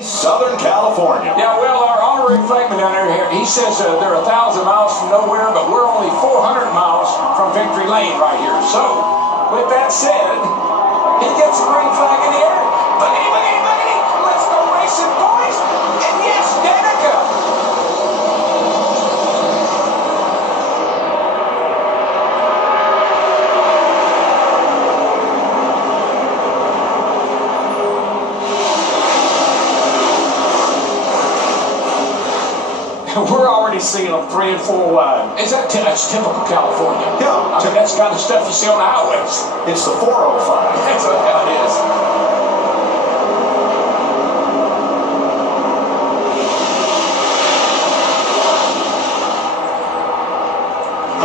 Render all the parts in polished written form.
Southern California. Yeah, well, our honorary flagman down there, he says they're 1,000 miles from nowhere, but we're only 400 miles from Victory Lane right here. So, with that said, he gets a green flag in the air. Boogity, boogity, boogity. Let's go racing, boys. And yes, Danica. We're already seeing them 3 and 4 wide. That's typical California. Yeah. I mean, that's the kind of stuff you see on the highways. It's the 405. That's what it is.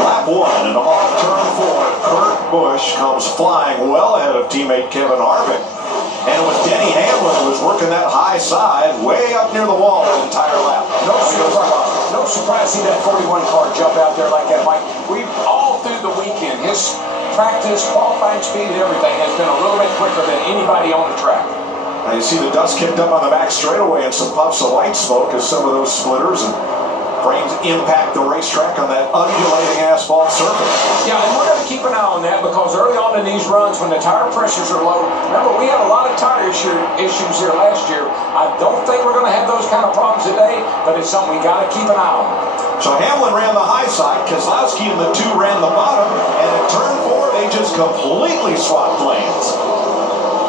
Lap 1 and off turn 4. Kurt Busch comes flying well ahead of teammate Kevin Harvick. And it was Denny Hamlin who was working that high side way up near the wall the entire lap. No surprise to see that 41 car jump out there like that, Mike. We've all through the weekend, his practice, qualifying speed, and everything has been a little bit quicker than anybody on the track. Now you see the dust kicked up on the back straightaway and some puffs of white smoke as some of those splitters and frames impact the racetrack on that undulating asphalt surface. Yeah, and we're going to keep an eye on that because early on in these runs, when the tire pressures are low, remember we had a lot of tire issues here last year. I don't think we're going to have those kind of problems today, but it's something we got to keep an eye on. So Hamlin ran the high side, Keselowski and the two ran the bottom, and at turn 4 they just completely swapped lanes.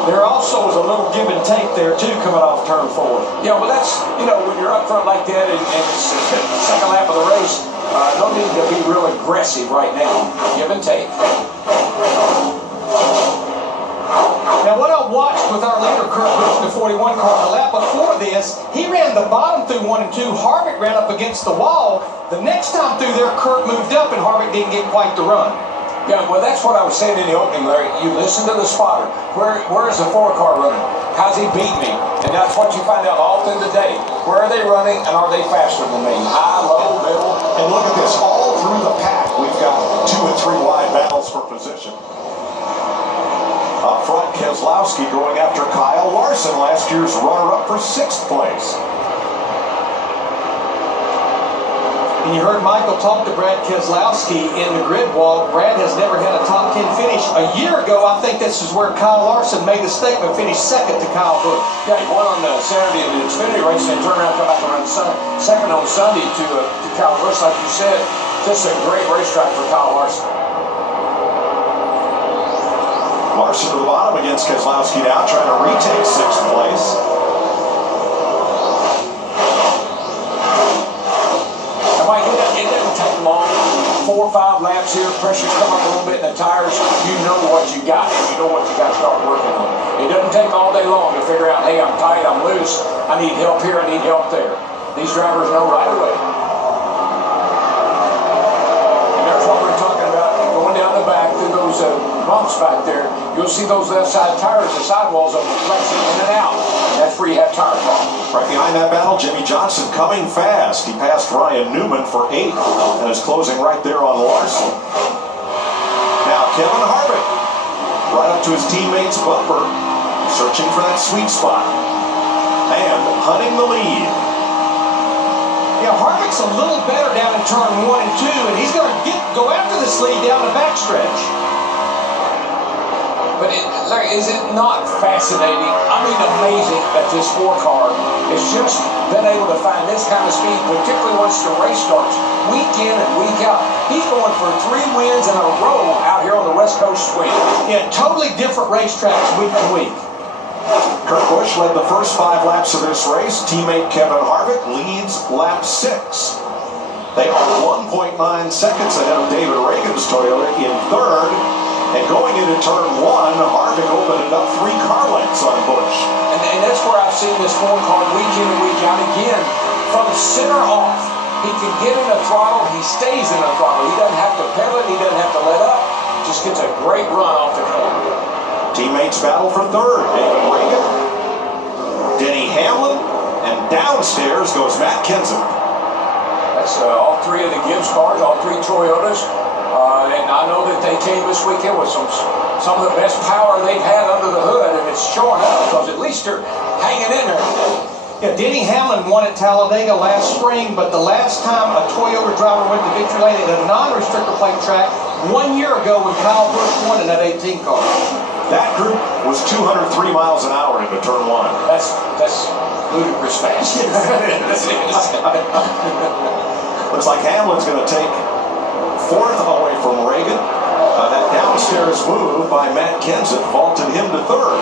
There also was a little give and take there too coming off turn 4. Yeah, well that's, when you're up front like that and it's the second lap of the race, no need to be real aggressive right now. Give and take. Now what I watched with our leader Kurt Busch, the 41 car, the lap before this, he ran the bottom through 1 and 2. Harvick ran up against the wall. The next time through there, Kurt moved up and Harvick didn't get quite the run. Yeah, well, that's what I was saying in the opening, Larry. You listen to the spotter. Where is the 4 car running? How's he beat me? And that's what you find out all through the day. Where are they running, and are they faster than me? High, low, middle. And look at this, all through the pack, we've got 2 and 3 wide battles for position. Up front, Keselowski going after Kyle Larson, last year's runner-up for 6th place. And you heard Michael talk to Brad Keselowski in the grid walk. Brad has never had a top 10 finish. A year ago, I think this is where Kyle Larson made the statement, finished second to Kyle Busch. Yeah, he won on Saturday in the Xfinity race and turned around and come back and run second on Sunday to Kyle Busch, like you said. Just a great racetrack for Kyle Larson. Larson to the bottom against Keselowski now, trying to retake 6th place. It doesn't take long. 4 or 5 laps here, pressure's come up a little bit in the tires. You know what you got, and you know what you got to start working on. It doesn't take all day long to figure out, hey, I'm tight, I'm loose, I need help here, I need help there. These drivers know right away. And that's what we're talking about, going down the back through those bumps back there. You'll see those left side tires, the sidewalls are flexing in and out. That's where you have tire problems. Right behind that battle, Jimmy Johnson coming fast. He passed Ryan Newman for 8th and is closing right there on Larson. Now Kevin Harvick, right up to his teammate's bumper, searching for that sweet spot and hunting the lead. Yeah, Harvick's a little better down in turn 1 and 2, and he's going to go after this lead down the backstretch. But Larry, is it not fascinating? I mean, amazing that this 4 car has just been able to find this kind of speed, particularly once the race starts, week in and week out. He's going for 3 wins in a row out here on the West Coast swing. Yeah, totally different racetracks week to week. Kurt Busch led the first 5 laps of this race. Teammate Kevin Harvick leads lap 6. They are 1.9 seconds ahead of David Reagan's Toyota in 3rd. And going into turn 1, Harvick opened it up 3 car lengths on Busch. And that's where I've seen this 4 car week in and week out. Again, from center off, he can get in the throttle, he stays in the throttle. He doesn't have to pedal it, he doesn't have to let up. Just gets a great run off the corner. Teammates battle for 3rd. David Reagan, Denny Hamlin, and downstairs goes Matt Kenseth. That's all 3 of the Gibbs cars, all 3 Toyotas. And I know that they came this weekend with some of the best power they've had under the hood, and it's showing up because at least they're hanging in there. Yeah, Denny Hamlin won at Talladega last spring, but the last time a Toyota driver went to victory lane at a non-restrictor plate track 1 year ago when Kyle Busch won in that 18 car. That group was 203 miles an hour into turn one. That's ludicrous fast. Looks like Hamlin's going to take fourth away from Reagan. That downstairs move by Matt Kenseth vaulted him to third.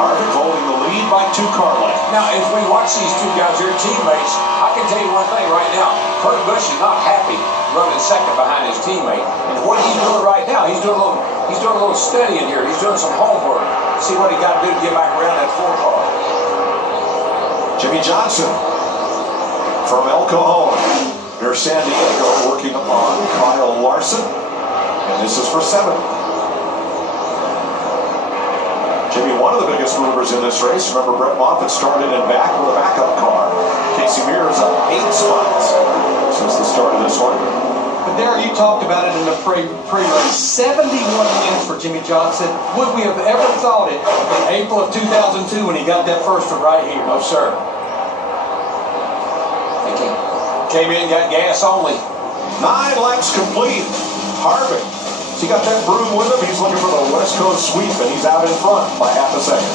Harvick holding the lead by 2 car lengths. Now, as we watch these two guys, their teammates, I can tell you one thing right now. Kurt Busch is not happy running second behind his teammate. And what he's doing right now, he's doing a little studying here. He's doing some homework. See what he got to do to get back around that 4 car. Jimmy Johnson from El Cajon near San Diego working on Kyle Larson. And this is for 7th. Jimmy, one of the biggest movers in this race. Remember, Brett Moffitt started in back with a backup car. Casey Mears up 8 spots since the start of this one. But there, you talked about it in the pre-race. 71 wins for Jimmy Johnson. Would we have ever thought it in April of 2002 when he got that first one right here? No, sir. Came in, got gas only. 9 laps complete. Harvick. He got that broom with him. He's looking for the West Coast sweep, and he's out in front by half a second.